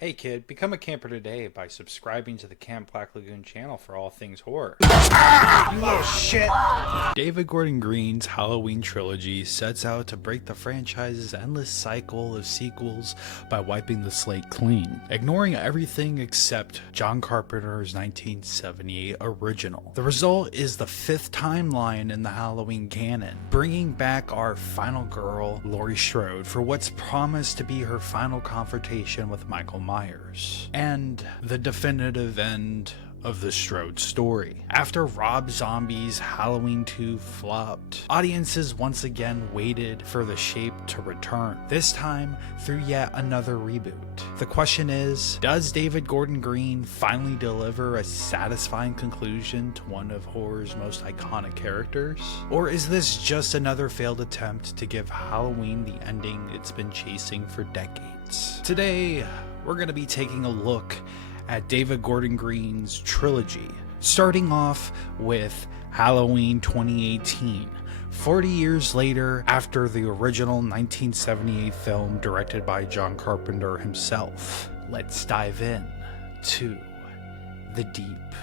Hey kid, become a camper today by subscribing to the Camp Black Lagoon channel for all things horror. You little shit! David Gordon Green's Halloween trilogy sets out to break the franchise's endless cycle of sequels by wiping the slate clean, ignoring everything except John Carpenter's 1978 original. The result is the fifth timeline in the Halloween canon, bringing back our final girl, Laurie Strode, for what's promised to be her final confrontation with Michael Myers, and the definitive end of the Strode story. After Rob Zombie's Halloween 2 flopped, audiences once again waited for the shape to return, this time through yet another reboot. The question is, does David Gordon Green finally deliver a satisfying conclusion to one of horror's most iconic characters? Or is this just another failed attempt to give Halloween the ending it's been chasing for decades? Today, we're going to be taking a look at David Gordon Green's trilogy, starting off with Halloween 2018, 40 years later after the original 1978 film directed by John Carpenter himself. Let's dive in to the deep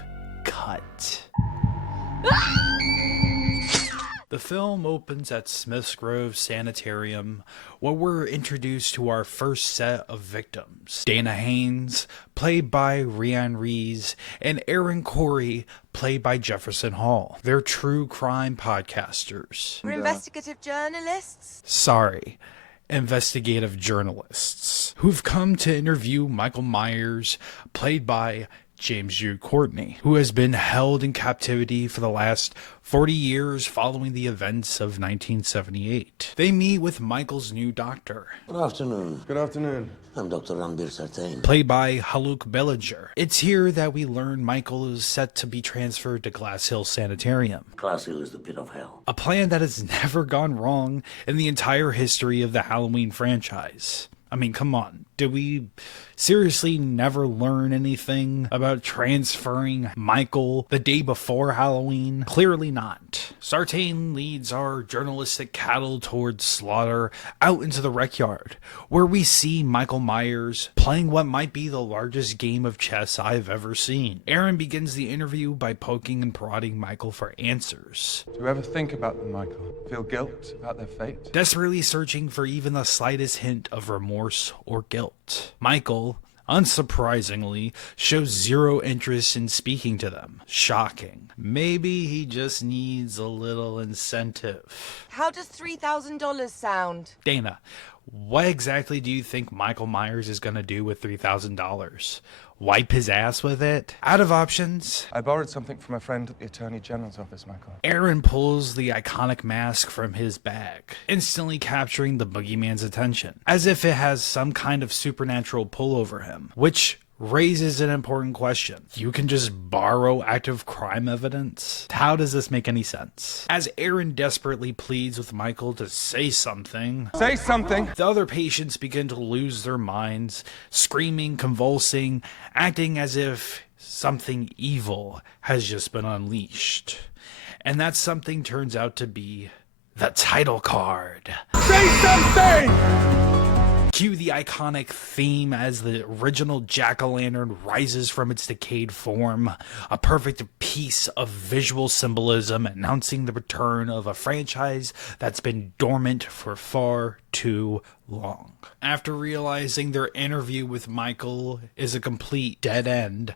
cut. The film opens at Smith's Grove Sanitarium, where we're introduced to our first set of victims. Dana Haynes, played by Rhiannon Rees, and Aaron Corey, played by Jefferson Hall. They're true crime podcasters. We're investigative journalists. Sorry, investigative journalists, who've come to interview Michael Myers, played by James Jude Courtney, who has been held in captivity for the last 40 years following the events of 1978. They meet with Michael's new doctor. Good afternoon. Good afternoon. I'm Dr. Ranbir Sartain. Played by Haluk Bellinger. It's here that we learn Michael is set to be transferred to Glass Hill Sanitarium. Glass Hill is the pit of hell. A plan that has never gone wrong in the entire history of the Halloween franchise. I mean, come on. Did we seriously never learn anything about transferring Michael the day before Halloween? Clearly not. Sartain leads our journalistic cattle towards slaughter out into the rec yard, where we see Michael Myers playing what might be the largest game of chess I've ever seen. Aaron begins the interview by poking and prodding Michael for answers. Do you ever think about them, Michael? Feel guilt about their fate? Desperately searching for even the slightest hint of remorse or guilt. Michael, unsurprisingly, shows zero interest in speaking to them. Shocking. Maybe he just needs a little incentive. How does $3,000 sound? Dana, what exactly do you think Michael Myers is going to do with $3,000? Wipe his ass with it? Out of options, I borrowed something from a friend at the Attorney General's office, Michael. Aaron pulls the iconic mask from his bag, instantly capturing the boogeyman's attention, as if it has some kind of supernatural pull over him, which raises an important question. You can just borrow active crime evidence? How does this make any sense? As Aaron desperately pleads with Michael to say something, Say something! the other patients begin to lose their minds, screaming, convulsing, acting as if something evil has just been unleashed. And that something turns out to be the title card. Say something! Cue the iconic theme as the original jack-o'-lantern rises from its decayed form, a perfect piece of visual symbolism announcing the return of a franchise that's been dormant for far too long. After realizing their interview with Michael is a complete dead end,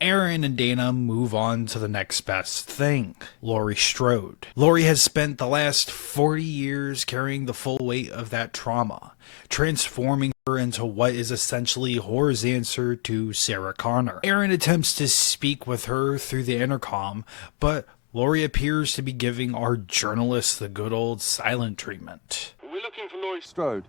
Aaron and Dana move on to the next best thing, Laurie Strode. Laurie has spent the last 40 years carrying the full weight of that trauma, transforming her into what is essentially horror's answer to Sarah Connor. Aaron attempts to speak with her through the intercom, but Laurie appears to be giving our journalist the good old silent treatment. We're looking for Laurie Strode.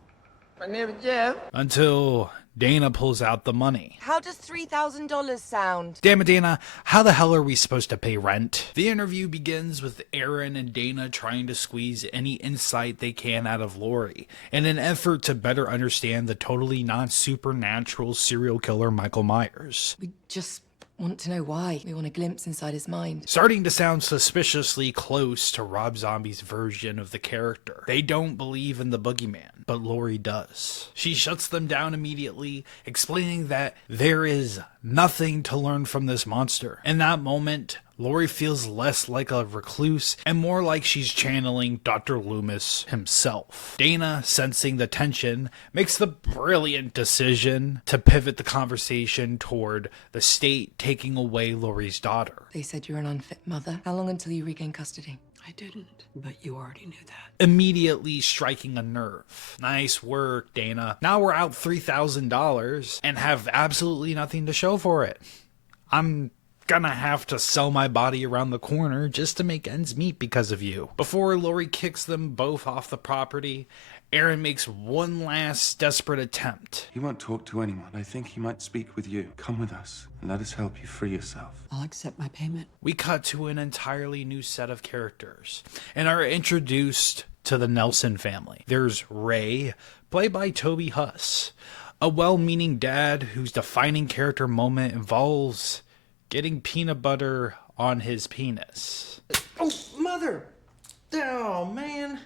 My name is Jeff. Until Dana pulls out the money. How does $3,000 sound? Damn it, Dana, how the hell are we supposed to pay rent? The interview begins with Aaron and Dana trying to squeeze any insight they can out of Laurie in an effort to better understand the totally non-supernatural serial killer Michael Myers. We just want to know why. We want a glimpse inside his mind. Starting to sound suspiciously close to Rob Zombie's version of the character. They don't believe in the boogeyman, but Laurie does. She shuts them down immediately, explaining that there is nothing to learn from this monster. In that moment, Laurie feels less like a recluse and more like she's channeling Dr. Loomis himself. Dana, sensing the tension, makes the brilliant decision to pivot the conversation toward the state taking away Laurie's daughter. They said you're an unfit mother. How long until you regain custody? I didn't, but you already knew that. Immediately striking a nerve. Nice work, Dana. Now we're out $3,000 and have absolutely nothing to show for it. I'm gonna have to sell my body around the corner just to make ends meet because of you. Before Laurie kicks them both off the property, Aaron makes one last desperate attempt. He won't talk to anyone. I think he might speak with you. Come with us and let us help you free yourself. I'll accept my payment. We cut to an entirely new set of characters and are introduced to the Nelson family. There's Ray, played by Toby Huss, a well-meaning dad whose defining character moment involves getting peanut butter on his penis. Oh, mother! Oh, man.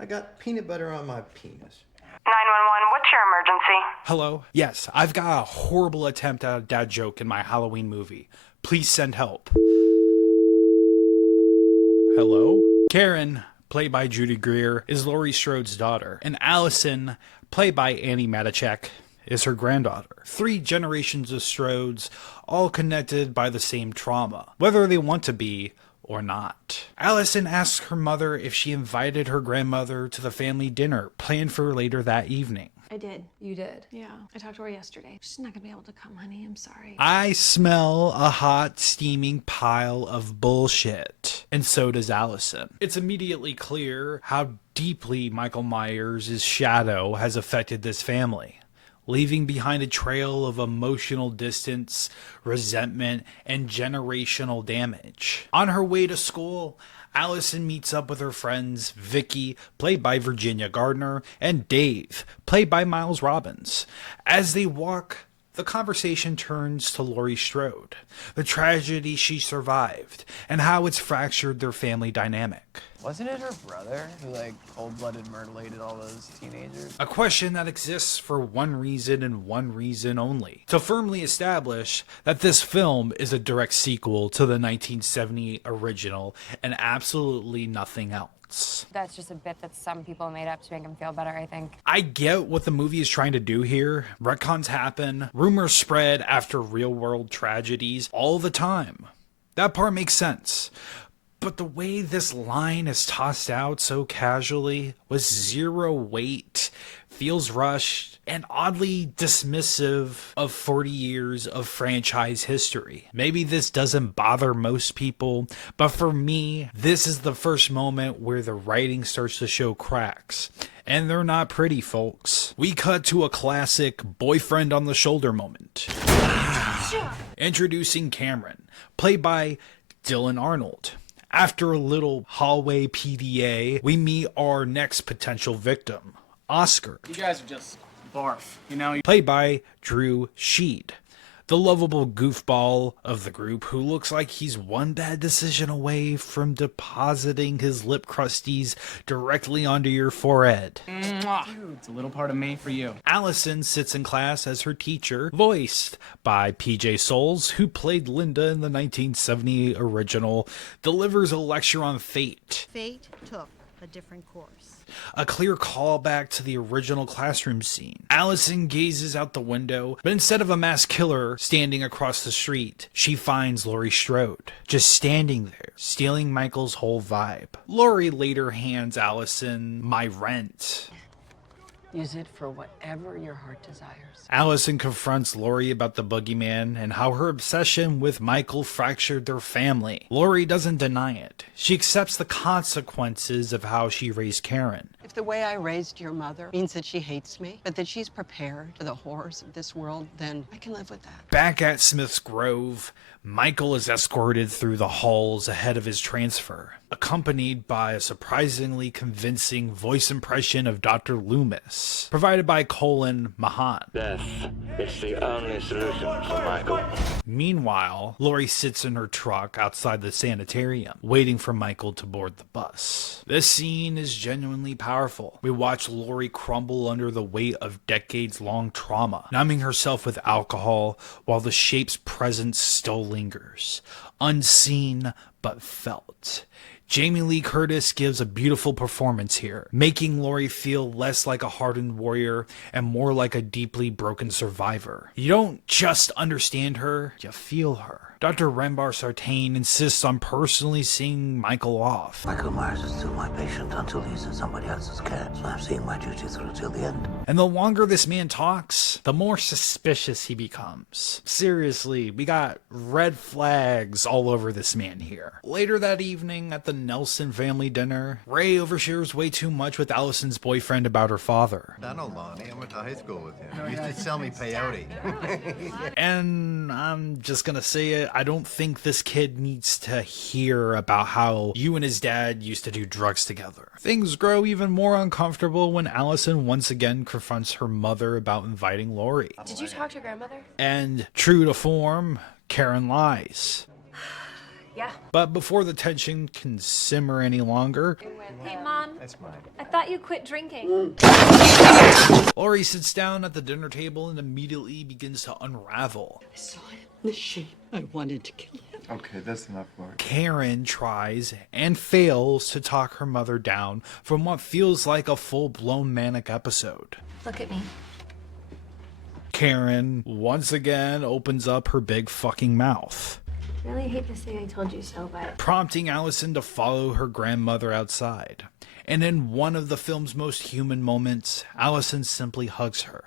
I got peanut butter on my penis. 911, what's your emergency? Hello? Yes, I've got a horrible attempt at a dad joke in my Halloween movie. Please send help. Hello? Karen, played by Judy Greer, is Laurie Strode's daughter, and Allison, played by Annie Matichak, is her granddaughter. 3 generations of Strodes, all connected by the same trauma, whether they want to be or not. Allison asks her mother if she invited her grandmother to the family dinner planned for later that evening. I did. You did. Yeah, I talked to her yesterday. She's not gonna be able to come, honey. I'm sorry. I smell a hot, steaming pile of bullshit. And so does Allison. It's immediately clear how deeply Michael Myers' shadow has affected this family, leaving behind a trail of emotional distance, resentment, and generational damage. On her way to school, Allison meets up with her friends Vicky, played by Virginia Gardner, and Dave, played by Miles Robbins. As they walk, the conversation turns to Laurie Strode, the tragedy she survived, and how it's fractured their family dynamic. Wasn't it her brother who, cold-blooded murdered all those teenagers? A question that exists for one reason and one reason only: to firmly establish that this film is a direct sequel to the 1978 original and absolutely nothing else. That's just a bit that some people made up to make them feel better, I think. I get what the movie is trying to do here. Retcons happen, rumors spread after real-world tragedies all the time. That part makes sense. But the way this line is tossed out so casually, with zero weight, feels rushed and oddly dismissive of 40 years of franchise history. Maybe this doesn't bother most people, but for me, this is the first moment where the writing starts to show cracks. And they're not pretty, folks. We cut to a classic boyfriend on the shoulder moment. Introducing Cameron, played by Dylan Arnold. After a little hallway PDA, we meet our next potential victim, Oscar. You guys are just barf, you know? Played by Drew Sheed, the lovable goofball of the group who looks like he's one bad decision away from depositing his lip crusties directly onto your forehead. Dude, it's a little part of me for you. Allison sits in class as her teacher, voiced by PJ Souls, who played Linda in the 1970 original, delivers a lecture on fate. Fate took a different course. A clear callback to the original classroom scene. Allison gazes out the window, but instead of a mass killer standing across the street, she finds Laurie Strode, just standing there, stealing Michael's whole vibe. Laurie later hands Allison my rent. Use it for whatever your heart desires. Allison confronts Laurie about the boogeyman and how her obsession with Michael fractured their family. Laurie doesn't deny it. She accepts the consequences of how she raised Karen. If the way I raised your mother means that she hates me, but that she's prepared for the horrors of this world, then I can live with that. Back at Smith's Grove, Michael is escorted through the halls ahead of his transfer, accompanied by a surprisingly convincing voice impression of Dr. Loomis, provided by Colin Mahan. Death is the only solution for Michael. Meanwhile, Laurie sits in her truck outside the sanitarium, waiting for Michael to board the bus. This scene is genuinely powerful. powerful. We watch Laurie crumble under the weight of decades-long trauma, numbing herself with alcohol while the shape's presence still lingers, unseen but felt. Jamie Lee Curtis gives a beautiful performance here, making Laurie feel less like a hardened warrior and more like a deeply broken survivor. You don't just understand her, you feel her. Dr. Rembar Sartain insists on personally seeing Michael off. Michael Myers is still my patient until he's in somebody else's care, so I'm seeing my duty through till the end. And the longer this man talks, the more suspicious he becomes. Seriously, we got red flags all over this man here. Later that evening at the Nelson family dinner, Ray overshares way too much with Allison's boyfriend about her father. I know Lonnie, I went to high school with him. He used to sell me peyote. And I'm just gonna say it, I don't think this kid needs to hear about how you and his dad used to do drugs together. Things grow even more uncomfortable when Allison once again confronts her mother about inviting Laurie. Did you talk to your grandmother? And true to form, Karen lies. Yeah. But before the tension can simmer any longer, Hey, Mom. That's mine. I thought you quit drinking. Laurie sits down at the dinner table and immediately begins to unravel. I saw him in the shape. I wanted to kill him. Okay, that's enough, Laurie. Karen tries and fails to talk her mother down from what feels like a full-blown manic episode. Look at me. Karen once again opens up her big fucking mouth, Really hate to say I told you so, but prompting Allison to follow her grandmother outside. And in one of the film's most human moments, Allison simply hugs her.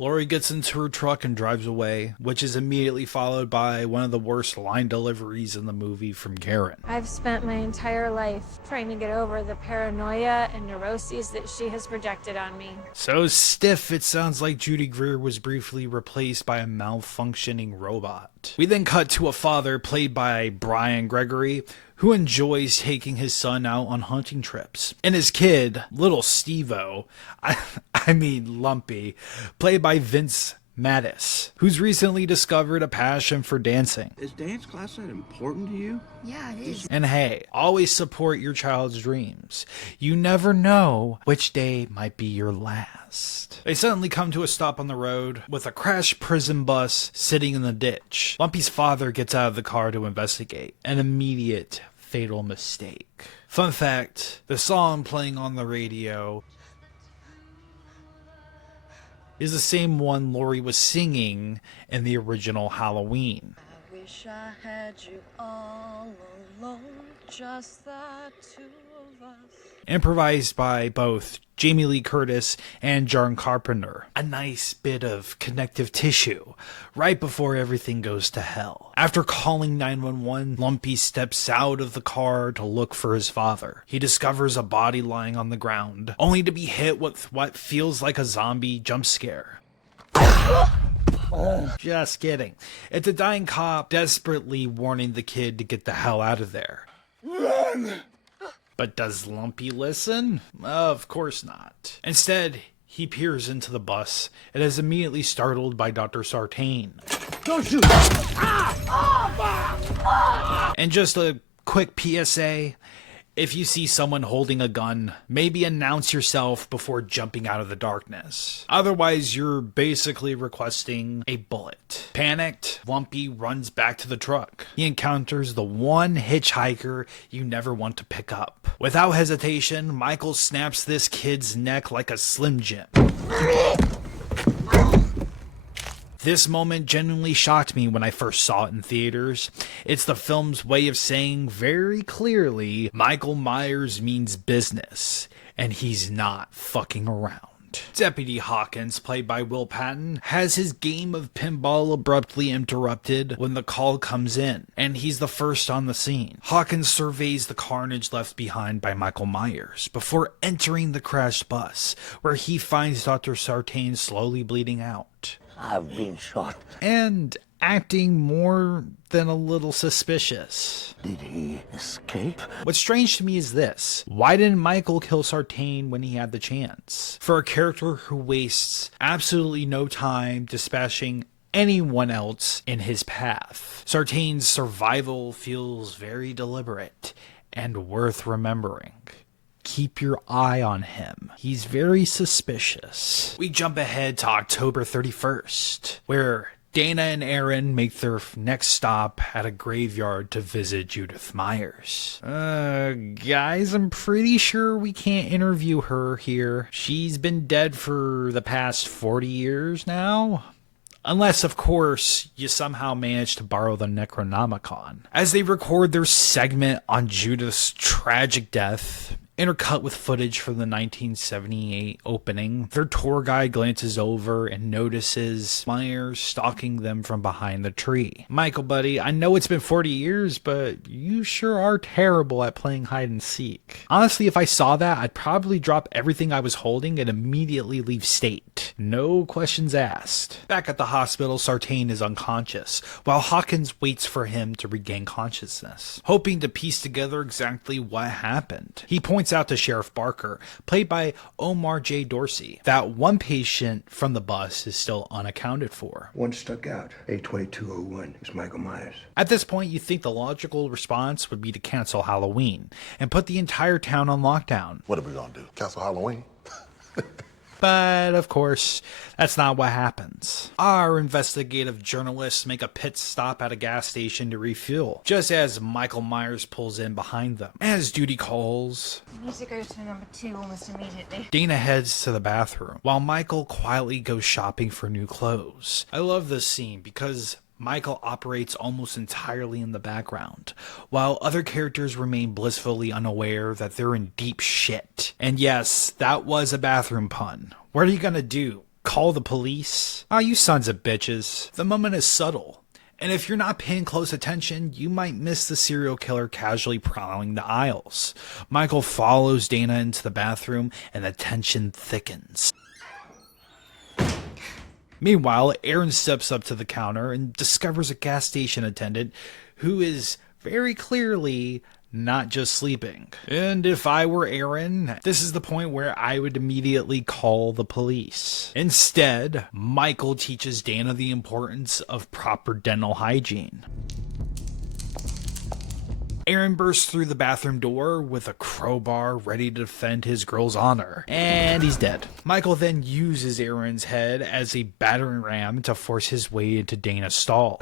Laurie gets into her truck and drives away, which is immediately followed by one of the worst line deliveries in the movie from Karen. I've spent my entire life trying to get over the paranoia and neuroses that she has projected on me. So stiff, it sounds like Judy Greer was briefly replaced by a malfunctioning robot. We then cut to a father played by Brian Gregory, who enjoys taking his son out on hunting trips. And his kid, little Steve-O, I mean Lumpy, played by Vince Mattis, who's recently discovered a passion for dancing. Is dance class that important to you? Yeah, it is. And hey, always support your child's dreams. You never know which day might be your last. They suddenly come to a stop on the road with a crashed prison bus sitting in the ditch. Lumpy's father gets out of the car to investigate. An immediate fatal mistake. Fun fact, the song playing on the radio is the same one Laurie was singing in the original Halloween. I wish I had you all alone, just the two of us. Improvised by both Jamie Lee Curtis and John Carpenter. A nice bit of connective tissue right before everything goes to hell. After calling 911, Lumpy steps out of the car to look for his father. He discovers a body lying on the ground, only to be hit with what feels like a zombie jump scare. Just kidding. It's a dying cop desperately warning the kid to get the hell out of there. Run! But does Lumpy listen? Of course not. Instead, he peers into the bus and is immediately startled by Dr. Sartain. Don't shoot! And just a quick PSA, if you see someone holding a gun, maybe announce yourself before jumping out of the darkness. Otherwise, you're basically requesting a bullet. Panicked, Lumpy runs back to the truck. He encounters the one hitchhiker you never want to pick up. Without hesitation, Michael snaps this kid's neck like a Slim Jim. This moment genuinely shocked me when I first saw it in theaters. It's the film's way of saying very clearly Michael Myers means business, and he's not fucking around. Deputy Hawkins, played by Will Patton, has his game of pinball abruptly interrupted when the call comes in, and he's the first on the scene. Hawkins surveys the carnage left behind by Michael Myers before entering the crashed bus, where he finds Dr. Sartain slowly bleeding out. I've been shot. And acting more than a little suspicious. Did he escape? What's strange to me is this. Why didn't Michael kill Sartain when he had the chance? For a character who wastes absolutely no time dispatching anyone else in his path. Sartain's survival feels very deliberate and worth remembering. keep your eye on him. He's very suspicious. We jump ahead to October 31st, where Dana and Aaron make their next stop at a graveyard to visit Judith Myers. Guys, I'm pretty sure we can't interview her here. She's been dead for the past 40 years now. Unless, of course, you somehow manage to borrow the Necronomicon. As they record their segment on Judith's tragic death, intercut with footage from the 1978 opening, their tour guide glances over and notices Myers stalking them from behind the tree. Michael, buddy, I know it's been 40 years, but you sure are terrible at playing hide and seek. Honestly, if I saw that, I'd probably drop everything I was holding and immediately leave state. No questions asked. Back at the hospital, Sartain is unconscious, while Hawkins waits for him to regain consciousness, hoping to piece together exactly what happened. He points out to Sheriff Barker, played by Omar J. Dorsey, that one patient from the bus is still unaccounted for. One stuck out. A2201 is Michael Myers. At this point, you think the logical response would be to cancel Halloween and put the entire town on lockdown. What are we gonna do? Cancel Halloween? But, of course, that's not what happens. Our investigative journalists make a pit stop at a gas station to refuel, just as Michael Myers pulls in behind them. As duty calls, I need to go to number 2 almost immediately. Dana heads to the bathroom, while Michael quietly goes shopping for new clothes. I love this scene because Michael operates almost entirely in the background, while other characters remain blissfully unaware that they're in deep shit. And yes, that was a bathroom pun. What are you gonna do? Call the police? Ah, you sons of bitches. The moment is subtle, and if you're not paying close attention, you might miss the serial killer casually prowling the aisles. Michael follows Dana into the bathroom, and the tension thickens. Meanwhile, Aaron steps up to the counter and discovers a gas station attendant who is very clearly not just sleeping. And if I were Aaron, this is the point where I would immediately call the police. Instead, Michael teaches Dana the importance of proper dental hygiene. Aaron bursts through the bathroom door with a crowbar ready to defend his girl's honor, and he's dead. Michael then uses Aaron's head as a battering ram to force his way into Dana's stall.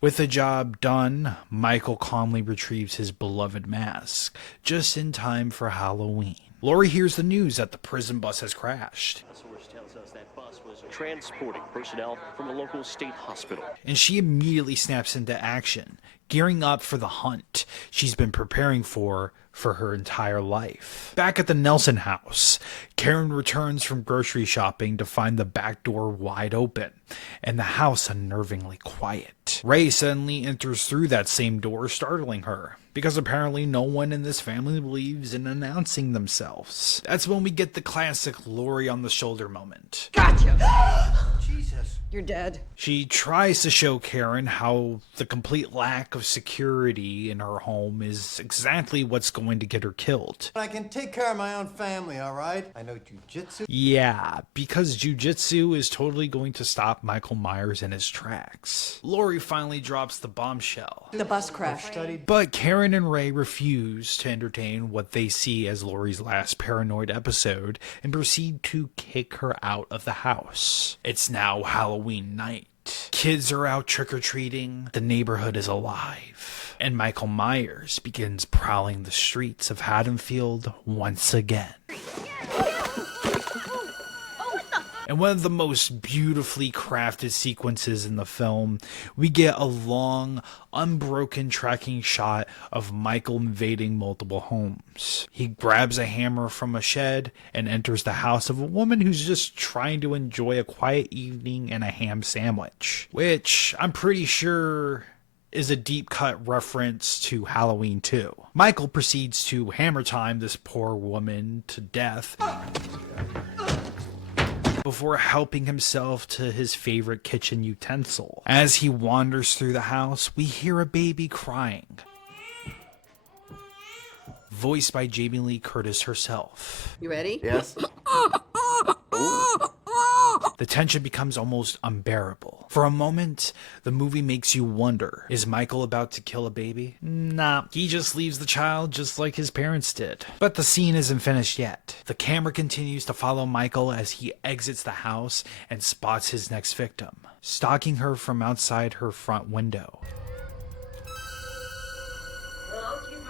With the job done, Michael calmly retrieves his beloved mask, just in time for Halloween. Laurie hears the news that the prison bus has crashed. A source tells us that bus was transporting personnel from a local state hospital. And she immediately snaps into action, gearing up for the hunt she's been preparing for her entire life. Back at the Nelson house, Karen returns from grocery shopping to find the back door wide open and the house unnervingly quiet. Ray suddenly enters through that same door, startling her, because apparently no one in this family believes in announcing themselves. That's when we get the classic Laurie on the shoulder moment. Gotcha! Jesus. You're dead. She tries to show Karen how the complete lack of security in her home is exactly what's going to get her killed. I can take care of my own family, all right? I know jujitsu. Yeah, because jujitsu is totally going to stop Michael Myers in his tracks. Laurie finally drops the bombshell. The bus crashed. But Karen and Ray refuse to entertain what they see as Laurie's last paranoid episode and proceed to kick her out of the house. It's now Halloween night. Kids are out trick-or-treating, the neighborhood is alive, and Michael Myers begins prowling the streets of Haddonfield once again. And one of the most beautifully crafted sequences in the film, we get a long, unbroken tracking shot of Michael invading multiple homes. He grabs a hammer from a shed and enters the house of a woman who's just trying to enjoy a quiet evening and a ham sandwich, which I'm pretty sure is a deep cut reference to Halloween 2. Michael proceeds to hammer time this poor woman to death before helping himself to his favorite kitchen utensil. As he wanders through the house, we hear a baby crying, voiced by Jamie Lee Curtis herself. You ready? Yes. The tension becomes almost unbearable. For a moment, the movie makes you wonder, is Michael about to kill a baby? Nah, he just leaves the child just like his parents did. But the scene isn't finished yet. The camera continues to follow Michael as he exits the house and spots his next victim, stalking her from outside her front window.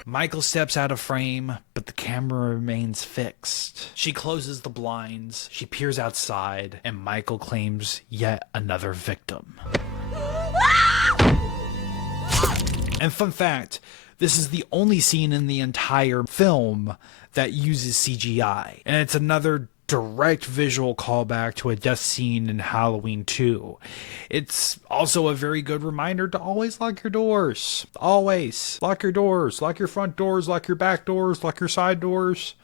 Michael steps out of frame, but the camera remains fixed. She closes the blinds, she peers outside, and Michael claims yet another victim. And fun fact, this is the only scene in the entire film that uses CGI, and it's another direct visual callback to a death scene in Halloween 2. It's also a very good reminder to always lock your doors. Always. Lock your doors. Lock your front doors. Lock your back doors. Lock your side doors.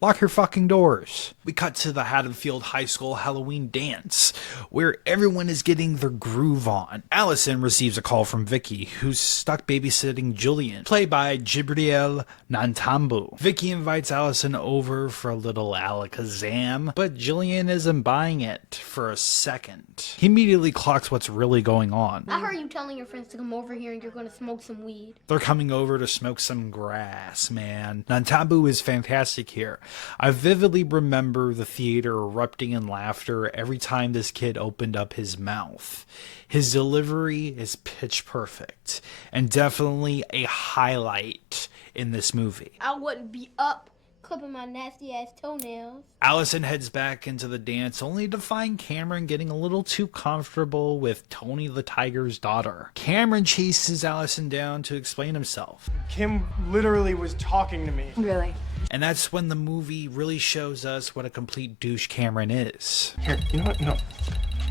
Lock your fucking doors. We cut to the Haddonfield High School Halloween dance, where everyone is getting their groove on. Allison receives a call from Vicky, who's stuck babysitting Julian, played by Jibriel Nantambu. Vicky invites Allison over for a little alakazam, but Julian isn't buying it for a second. He immediately clocks what's really going on. I heard you telling your friends to come over here and you're gonna smoke some weed. They're coming over to smoke some grass, man. Nantambu is fantastic here. I vividly remember the theater erupting in laughter every time this kid opened up his mouth. His delivery is pitch perfect, and definitely a highlight in this movie. I wouldn't be up clipping my nasty ass toenails. Allison heads back into the dance, only to find Cameron getting a little too comfortable with Tony the Tiger's daughter. Cameron chases Allison down to explain himself. Kim literally was talking to me. Really? And that's when the movie really shows us what a complete douche Cameron is. Here, you know what? No.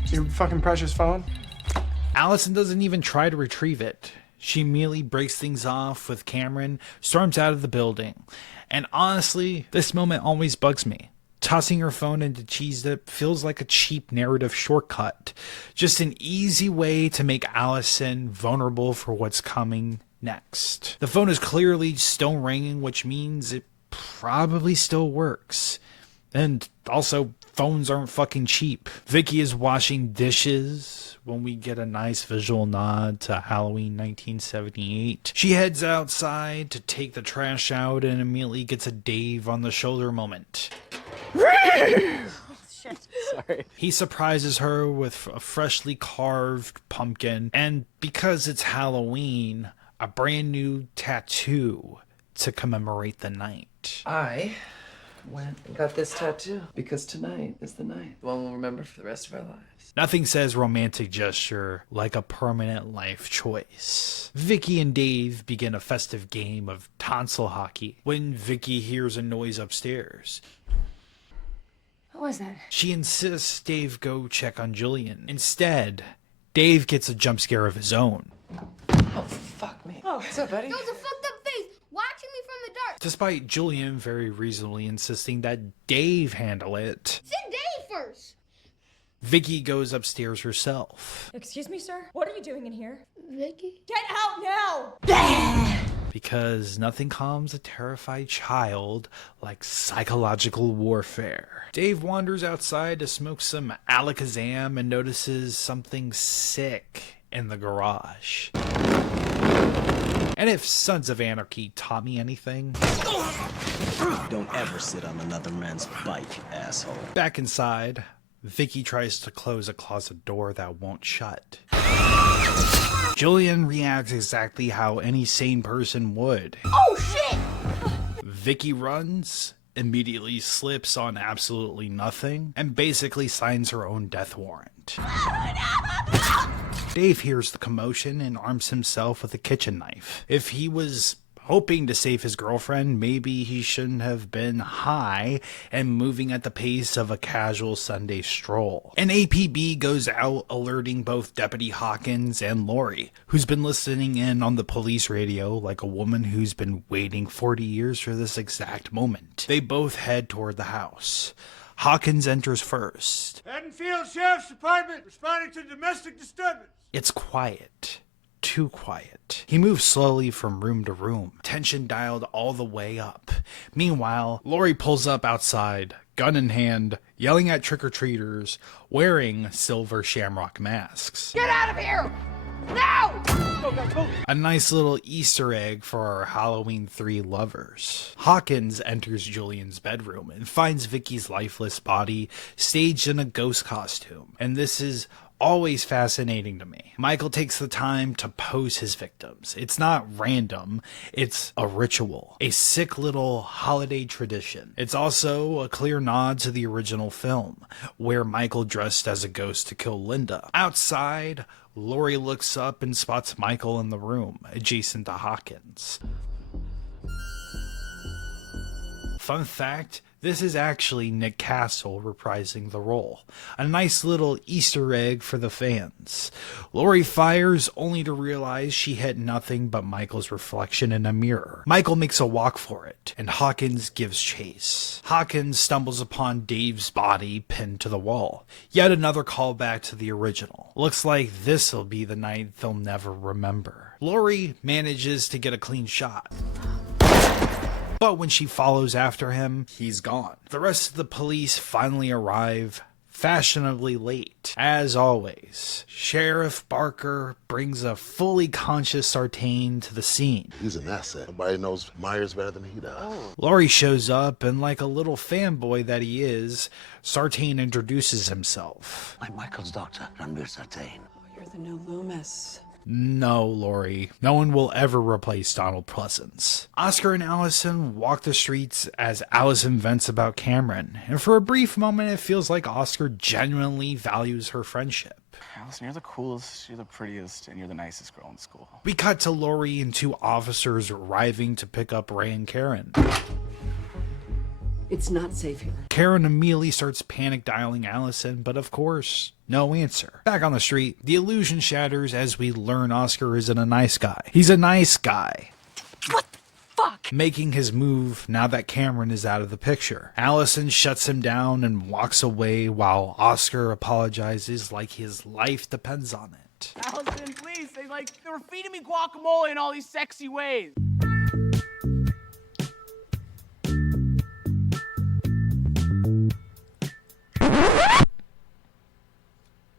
Your fucking precious phone? Allison doesn't even try to retrieve it. She immediately breaks things off with Cameron, storms out of the building. And honestly, this moment always bugs me. Tossing her phone into cheese dip feels like a cheap narrative shortcut. Just an easy way to make Allison vulnerable for what's coming next. The phone is clearly still ringing, which means it probably still works. And also, phones aren't fucking cheap. Vicky is washing dishes when we get a nice visual nod to Halloween 1978. She heads outside to take the trash out and immediately gets a Dave on the shoulder moment. Sorry. He surprises her with a freshly carved pumpkin, and because it's Halloween, a brand new tattoo to commemorate the night. I went and got this tattoo because tonight is the night. The one we'll remember for the rest of our lives. Nothing says romantic gesture like a permanent life choice. Vicky and Dave begin a festive game of tonsil hockey when Vicky hears a noise upstairs. What was that? She insists Dave go check on Julian. Instead, Dave gets a jump scare of his own. Oh, fuck me. Oh, what's up, buddy? That was a fucked up face watching me from the dark. Despite Julian very reasonably insisting that Dave handle it, Send Dave first. Vicky goes upstairs herself. Excuse me, sir? What are you doing in here? Vicky? Get out now! Because nothing calms a terrified child like psychological warfare. Dave wanders outside to smoke some alakazam and notices something sick in the garage. And if Sons of Anarchy taught me anything, don't ever sit on another man's bike, you asshole. Back inside, Vicky tries to close a closet door that won't shut. Julian reacts exactly how any sane person would. Oh shit! Vicky runs, immediately slips on absolutely nothing, and basically signs her own death warrant. Dave hears the commotion and arms himself with a kitchen knife. If he was hoping to save his girlfriend, maybe he shouldn't have been high and moving at the pace of a casual Sunday stroll. An APB goes out alerting both Deputy Hawkins and Laurie, who's been listening in on the police radio like a woman who's been waiting 40 years for this exact moment. They both head toward the house. Hawkins enters first. Haddonfield Sheriff's Department responding to domestic disturbance. It's quiet. Too quiet. He moves slowly from room to room, tension dialed all the way up. Meanwhile, Laurie pulls up outside, gun in hand, yelling at trick-or-treaters, wearing silver shamrock masks. Get out of here! Now! A nice little Easter egg for our Halloween 3 lovers. Hawkins enters Julian's bedroom and finds Vicky's lifeless body staged in a ghost costume, and this is always fascinating to me. Michael takes the time to pose his victims. It's not random, it's a ritual, a sick little holiday tradition. It's also a clear nod to the original film, where Michael dressed as a ghost to kill Linda. Outside, Laurie looks up and spots Michael in the room, adjacent to Hawkins. Fun fact, this is actually Nick Castle reprising the role. A nice little Easter egg for the fans. Laurie fires only to realize she hit nothing but Michael's reflection in a mirror. Michael makes a walk for it, and Hawkins gives chase. Hawkins stumbles upon Dave's body pinned to the wall. Yet another callback to the original. Looks like this'll be the night they'll never remember. Laurie manages to get a clean shot. But when she follows after him, he's gone. The rest of the police finally arrive, fashionably late. As always, Sheriff Barker brings a fully conscious Sartain to the scene. He's an asset. Nobody knows Myers better than he does. Laurie shows up, and like a little fanboy that he is, Sartain introduces himself. I'm Michael's doctor, Ranbir Sartain. You're the new Loomis. No, Laurie. No one will ever replace Donald Pleasance. Oscar and Allison walk the streets as Allison vents about Cameron, and for a brief moment it feels like Oscar genuinely values her friendship. Allison, you're the coolest, you're the prettiest, and you're the nicest girl in school. We cut to Laurie and two officers arriving to pick up Ray and Karen. It's not safe here. Karen immediately starts panic dialing Allison, but of course, no answer. Back on the street, the illusion shatters as we learn Oscar isn't a nice guy. He's a nice guy. What the fuck? Making his move now that Cameron is out of the picture. Allison shuts him down and walks away while Oscar apologizes like his life depends on it. Allison, please, they were feeding me guacamole in all these sexy ways.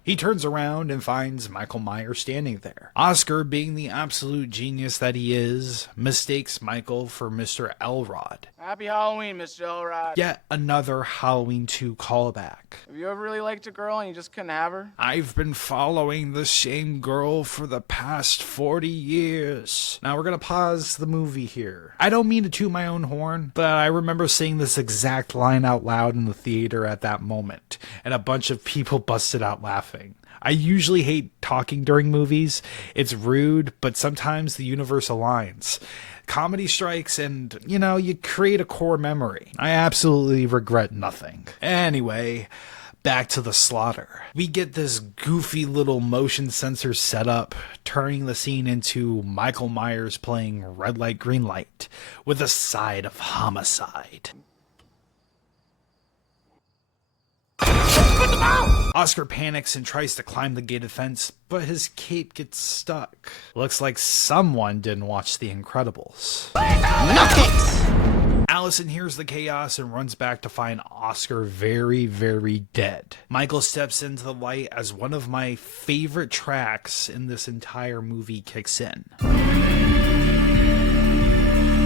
He turns around and finds Michael Myers standing there. Oscar, being the absolute genius that he is, mistakes Michael for Mr. Elrod. Happy Halloween, Mr. Elrod. Yet another Halloween 2 callback. Have you ever really liked a girl and you just couldn't have her? I've been following the same girl for the past 40 years. Now we're gonna pause the movie here. I don't mean to toot my own horn, but I remember saying this exact line out loud in the theater at that moment, and a bunch of people busted out laughing. I usually hate talking during movies. It's rude, but sometimes the universe aligns. Comedy strikes and, you create a core memory. I absolutely regret nothing. Anyway, back to the slaughter. We get this goofy little motion sensor setup, turning the scene into Michael Myers playing red light, green light, with a side of homicide. Oscar panics and tries to climb the gated fence, but his cape gets stuck. Looks like someone didn't watch The Incredibles. Allison hears the chaos and runs back to find Oscar very, very dead. Michael steps into the light as one of my favorite tracks in this entire movie kicks in.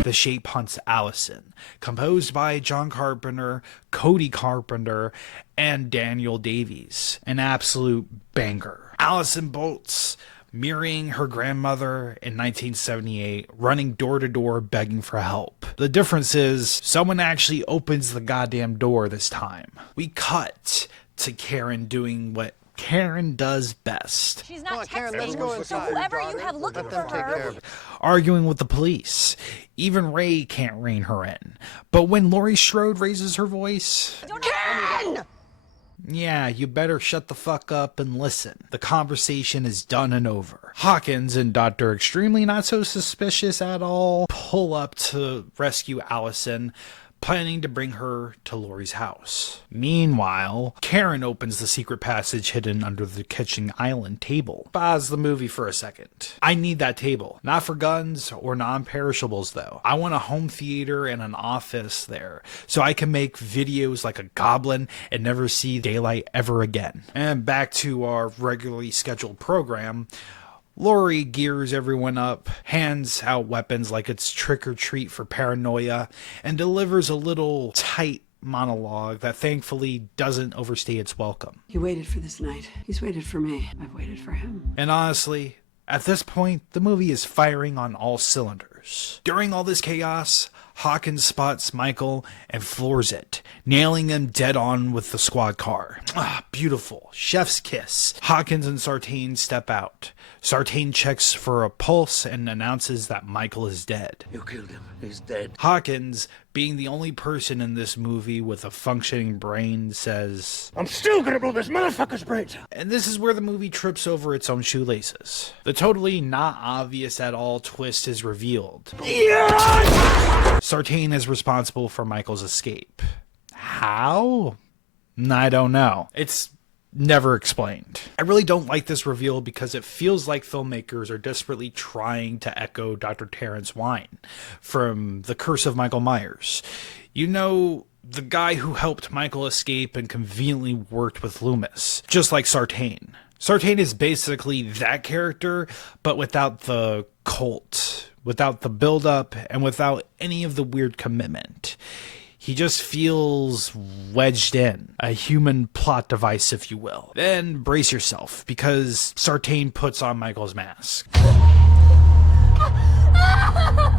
The Shape Hunts Allison, composed by John Carpenter, Cody Carpenter, and Daniel Davies. An absolute banger. Allison bolts, mirroring her grandmother in 1978, running door to door begging for help. The difference is, someone actually opens the goddamn door this time. We cut to Karen doing what Karen does best. She's not texting, so whoever you have looking for her... Arguing with the police. Even Ray can't rein her in. But when Laurie Strode raises her voice... Karen! Yeah, you better shut the fuck up and listen. The conversation is done and over. Hawkins and Dr. Extremely Not So Suspicious at All pull up to rescue Allison, planning to bring her to Laurie's house. Meanwhile, Karen opens the secret passage hidden under the kitchen island table. Pause the movie for a second. I need that table. Not for guns or non-perishables though. I want a home theater and an office there, so I can make videos like a goblin and never see daylight ever again. And back to our regularly scheduled program. Laurie gears everyone up, hands out weapons like it's trick or treat for paranoia, and delivers a little tight monologue that thankfully doesn't overstay its welcome. He waited for this night. He's waited for me. I've waited for him. And honestly, at this point, the movie is firing on all cylinders. During all this chaos, Hawkins spots Michael and floors it, nailing him dead on with the squad car. Ah, beautiful. Chef's kiss. Hawkins and Sartain step out. Sartain checks for a pulse and announces that Michael is dead. You killed him. He's dead. Hawkins, being the only person in this movie with a functioning brain, says, I'm still gonna blow this motherfucker's brains out. And this is where the movie trips over its own shoelaces. The totally not obvious at all twist is revealed. Yeah! Sartain is responsible for Michael's escape. How? I don't know. It's never explained. I really don't like this reveal because it feels like filmmakers are desperately trying to echo Dr. Terrence Wine from The Curse of Michael Myers. You know, the guy who helped Michael escape and conveniently worked with Loomis, just like Sartain. Sartain is basically that character, but without the cult, without the build-up, and without any of the weird commitment. He just feels wedged in, a human plot device, if you will. Then brace yourself, because Sartain puts on Michael's mask.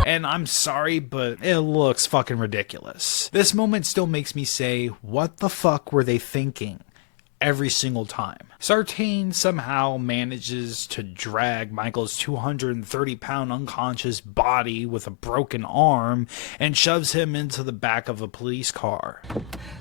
And I'm sorry, but it looks fucking ridiculous. This moment still makes me say, what the fuck were they thinking? Every single time. Sartain somehow manages to drag Michael's 230-pound unconscious body with a broken arm and shoves him into the back of a police car.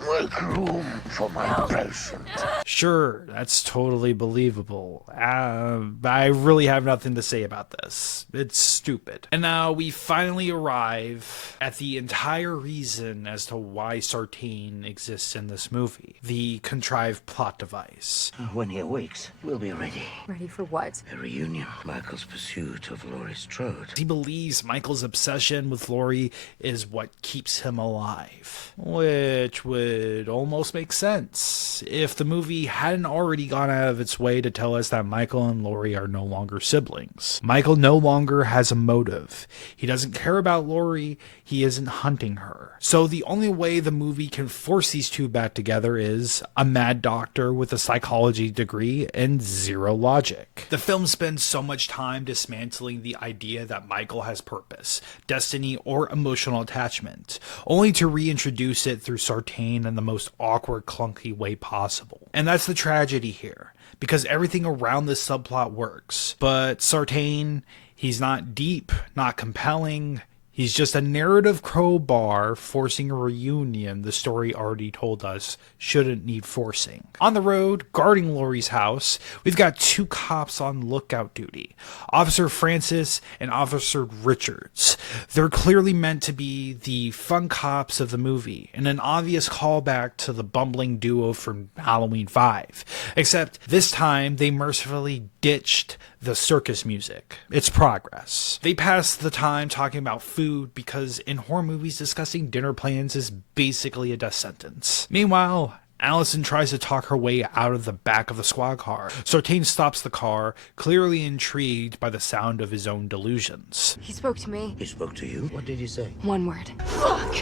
Make room for my patient. Sure, that's totally believable. I really have nothing to say about this. It's stupid. And now we finally arrive at the entire reason as to why Sartain exists in this movie. The contrived plot device. When he awakes, we'll be ready. Ready for what? A reunion. Michael's pursuit of Laurie Strode. He believes Michael's obsession with Laurie is what keeps him alive. Which would almost make sense if the movie hadn't already gone out of its way to tell us that Michael and Laurie are no longer siblings. Michael no longer has a motive. He doesn't care about Laurie. He isn't hunting her. So the only way the movie can force these two back together is a mad doctor with a psychology degree and zero logic. The film spends so much time dismantling the idea that Michael has purpose, destiny, or emotional attachment, only to reintroduce it through Sartain in the most awkward, clunky way possible. And that's the tragedy here, because everything around this subplot works. But Sartain, he's not deep, not compelling. He's just a narrative crowbar forcing a reunion the story already told us shouldn't need forcing. On the road, guarding Laurie's house, we've got two cops on lookout duty, Officer Francis and Officer Richards. They're clearly meant to be the fun cops of the movie, and an obvious callback to the bumbling duo from Halloween 5. Except this time, they mercifully ditched the circus music. It's progress. They pass the time talking about food because in horror movies, discussing dinner plans is basically a death sentence. Meanwhile, Allison tries to talk her way out of the back of the squad car. Sartain stops the car, clearly intrigued by the sound of his own delusions. He spoke to me. He spoke to you? What did he say? One word. Fuck!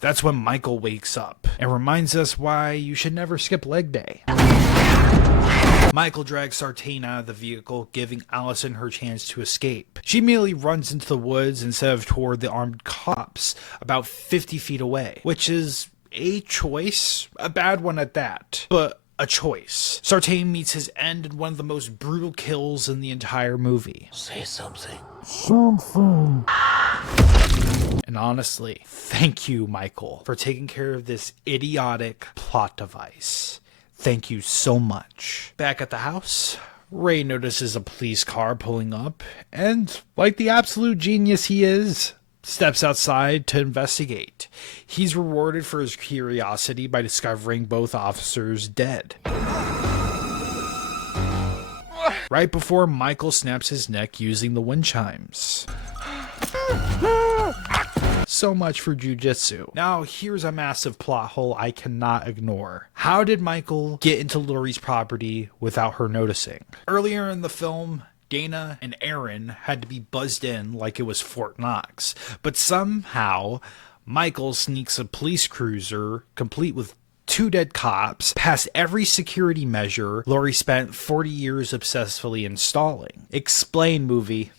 That's when Michael wakes up and reminds us why you should never skip leg day. Michael drags Sartain out of the vehicle, giving Allison her chance to escape. She immediately runs into the woods instead of toward the armed cops, about 50 feet away, which is a choice, a bad one at that, but a choice. Sartain meets his end in one of the most brutal kills in the entire movie. Say something. Something. And honestly, thank you, Michael, for taking care of this idiotic plot device. Thank you so much. Back at the house, Ray notices a police car pulling up, and like the absolute genius he is, steps outside to investigate. He's rewarded for his curiosity by discovering both officers dead. Right before Michael snaps his neck using the wind chimes. So much for jujitsu. Now, here's a massive plot hole I cannot ignore. How did Michael get into Laurie's property without her noticing? Earlier in the film, Dana and Aaron had to be buzzed in like it was Fort Knox, but somehow Michael sneaks a police cruiser complete with 2 dead cops past every security measure Laurie spent 40 years obsessively installing. Explain, movie.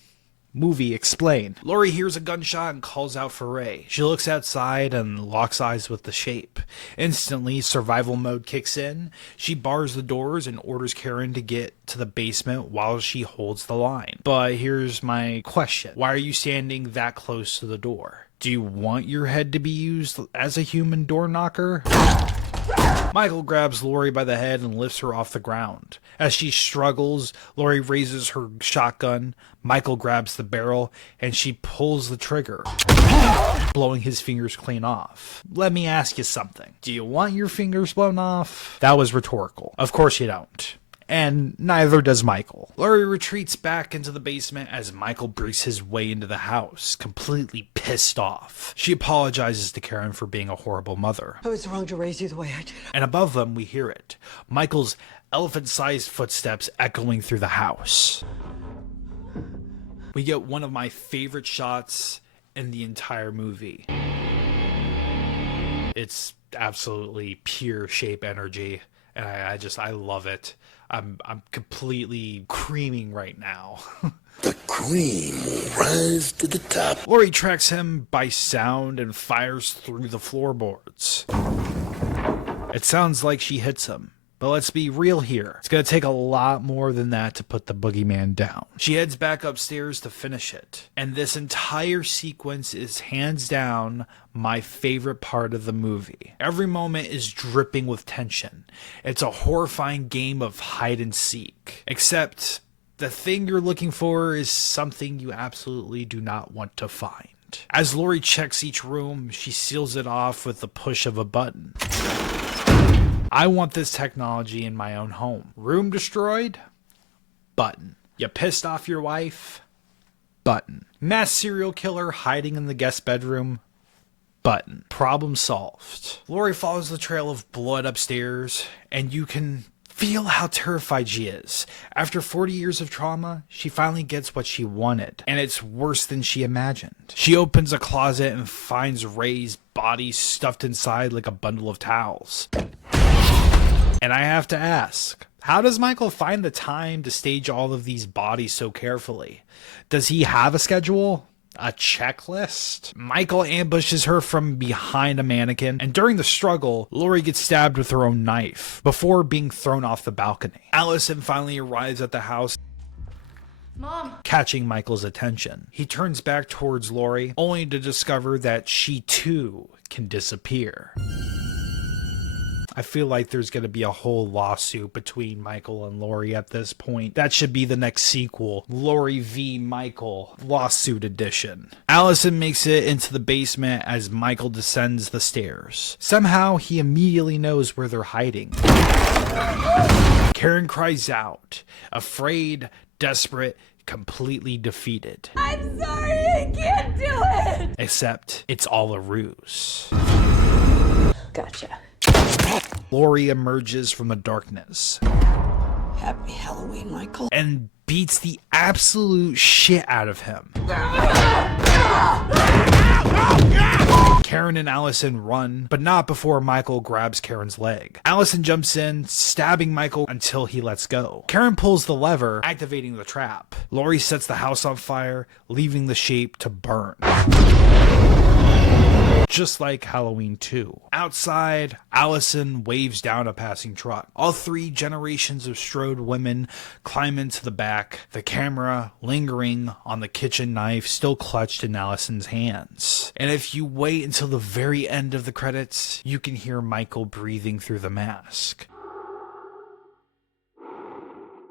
Movie, explain. Laurie hears a gunshot and calls out for Ray. She looks outside and locks eyes with the Shape. Instantly, survival mode kicks in. She bars the doors and orders Karen to get to the basement while she holds the line. But here's my question. Why are you standing that close to the door? Do you want your head to be used as a human door knocker? Michael grabs Laurie by the head and lifts her off the ground. As she struggles, Laurie raises her shotgun. Michael grabs the barrel and she pulls the trigger, blowing his fingers clean off. Let me ask you something. Do you want your fingers blown off? That was rhetorical. Of course you don't. And neither does Michael. Laurie retreats back into the basement as Michael breaks his way into the house, completely pissed off. She apologizes to Karen for being a horrible mother. I was wrong to raise you the way I did. And above them, we hear it. Michael's elephant-sized footsteps echoing through the house. We get one of my favorite shots in the entire movie. It's absolutely pure Shape energy, and I love it. I'm completely creaming right now. The cream will rise to the top. Laurie tracks him by sound and fires through the floorboards. It sounds like she hits him. But let's be real here. It's going to take a lot more than that to put the boogeyman down. She heads back upstairs to finish it. And this entire sequence is hands down my favorite part of the movie. Every moment is dripping with tension. It's a horrifying game of hide and seek. Except the thing you're looking for is something you absolutely do not want to find. As Laurie checks each room, she seals it off with the push of a button. I want this technology in my own home. Room destroyed? Button. You pissed off your wife? Button. Mass serial killer hiding in the guest bedroom? Button. Problem solved. Laurie follows the trail of blood upstairs, and you can feel how terrified she is. After 40 years of trauma, she finally gets what she wanted, and it's worse than she imagined. She opens a closet and finds Ray's body stuffed inside like a bundle of towels. And I have to ask, how does Michael find the time to stage all of these bodies so carefully? Does he have a schedule? A checklist? Michael ambushes her from behind a mannequin, and during the struggle, Laurie gets stabbed with her own knife before being thrown off the balcony. Allison finally arrives at the house, Mom! catching Michael's attention. He turns back towards Laurie, only to discover that she too can disappear. I feel like there's going to be a whole lawsuit between Michael and Laurie at this point. That should be the next sequel. Laurie v. Michael, lawsuit edition. Allison makes it into the basement as Michael descends the stairs. Somehow, he immediately knows where they're hiding. Karen cries out, afraid, desperate, completely defeated. I'm sorry, I can't do it! Except, it's all a ruse. Gotcha. Laurie emerges from the darkness. Happy Halloween, Michael. And beats the absolute shit out of him. Karen and Allison run, but not before Michael grabs Karen's leg. Allison jumps in, stabbing Michael until he lets go. Karen pulls the lever, activating the trap. Laurie sets the house on fire, leaving the Shape to burn. Just like Halloween 2. Outside, Allison waves down a passing truck. All 3 generations of Strode women climb into the back, the camera lingering on the kitchen knife still clutched in Allison's hands. And if you wait until the very end of the credits, you can hear Michael breathing through the mask,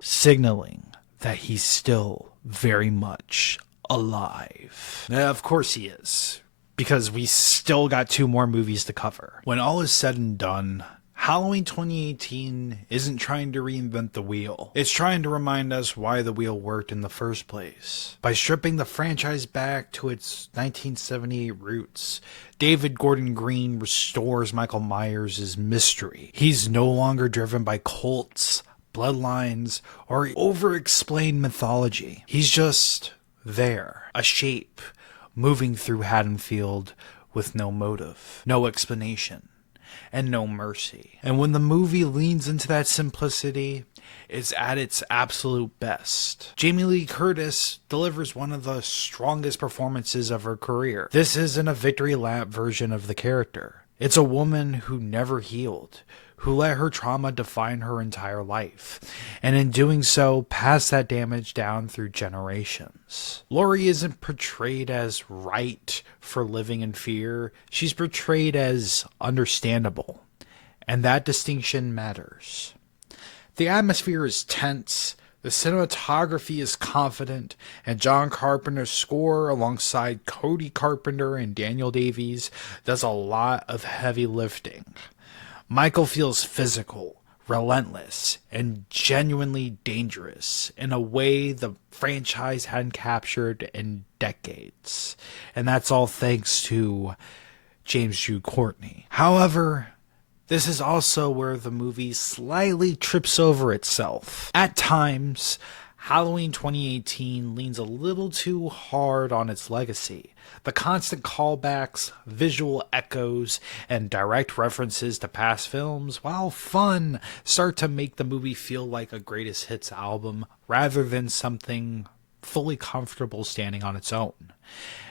signaling that he's still very much alive. Of course he is, because we still got 2 more movies to cover. When all is said and done, Halloween 2018 isn't trying to reinvent the wheel. It's trying to remind us why the wheel worked in the first place. By stripping the franchise back to its 1978 roots, David Gordon Green restores Michael Myers' mystery. He's no longer driven by cults, bloodlines, or over-explained mythology. He's just there, a shape, moving through Haddonfield with no motive, no explanation, and no mercy. And when the movie leans into that simplicity, it's at its absolute best. Jamie Lee Curtis delivers one of the strongest performances of her career. This isn't a victory lap version of the character. It's a woman who never healed, who let her trauma define her entire life, and in doing so, passed that damage down through generations. Laurie isn't portrayed as right for living in fear. She's portrayed as understandable, and that distinction matters. The atmosphere is tense, the cinematography is confident, and John Carpenter's score, alongside Cody Carpenter and Daniel Davies, does a lot of heavy lifting. Michael feels physical, relentless, and genuinely dangerous in a way the franchise hadn't captured in decades. And that's all thanks to James Jude Courtney. However, this is also where the movie slightly trips over itself. At times, Halloween 2018 leans a little too hard on its legacy. The constant callbacks, visual echoes, and direct references to past films, while fun, start to make the movie feel like a greatest hits album rather than something fully comfortable standing on its own.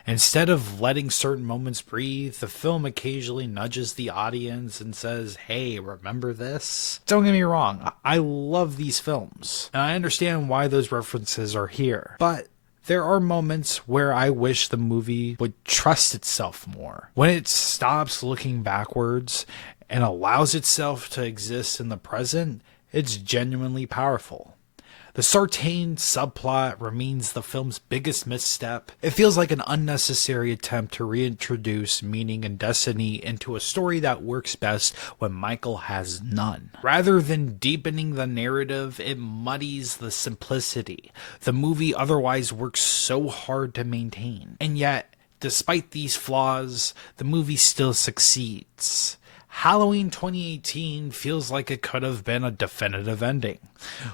Instead of letting certain moments breathe, the film occasionally nudges the audience and says, hey, remember this? Don't get me wrong, I love these films, and I understand why those references are here, but there are moments where I wish the movie would trust itself more. When it stops looking backwards and allows itself to exist in the present, it's genuinely powerful. The Sartain subplot remains the film's biggest misstep. It feels like an unnecessary attempt to reintroduce meaning and destiny into a story that works best when Michael has none. Rather than deepening the narrative, it muddies the simplicity the movie otherwise works so hard to maintain. And yet, despite these flaws, the movie still succeeds. Halloween 2018 feels like it could have been a definitive ending.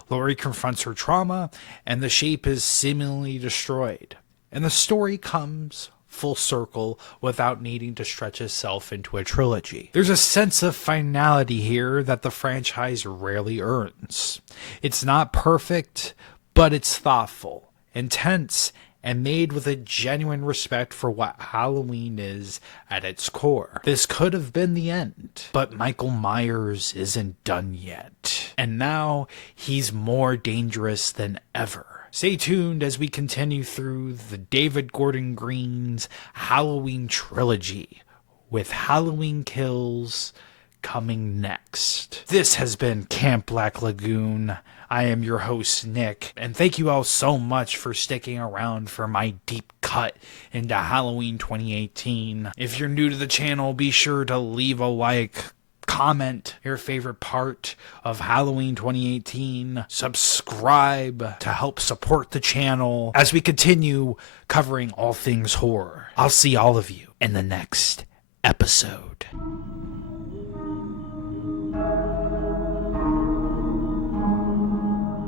Laurie confronts her trauma, and the shape is seemingly destroyed. And the story comes full circle without needing to stretch itself into a trilogy. There's a sense of finality here that the franchise rarely earns. It's not perfect, but it's thoughtful, intense, and made with a genuine respect for what Halloween is at its core. This could have been the end, but Michael Myers isn't done yet. And now he's more dangerous than ever. Stay tuned as we continue through the David Gordon Green's Halloween trilogy, with Halloween Kills coming next. This has been Camp Black Lagoon. I am your host, Nick, and thank you all so much for sticking around for my deep cut into Halloween 2018. If you're new to the channel, be sure to leave a like, comment your favorite part of Halloween 2018, subscribe to help support the channel as we continue covering all things horror. I'll see all of you in the next episode.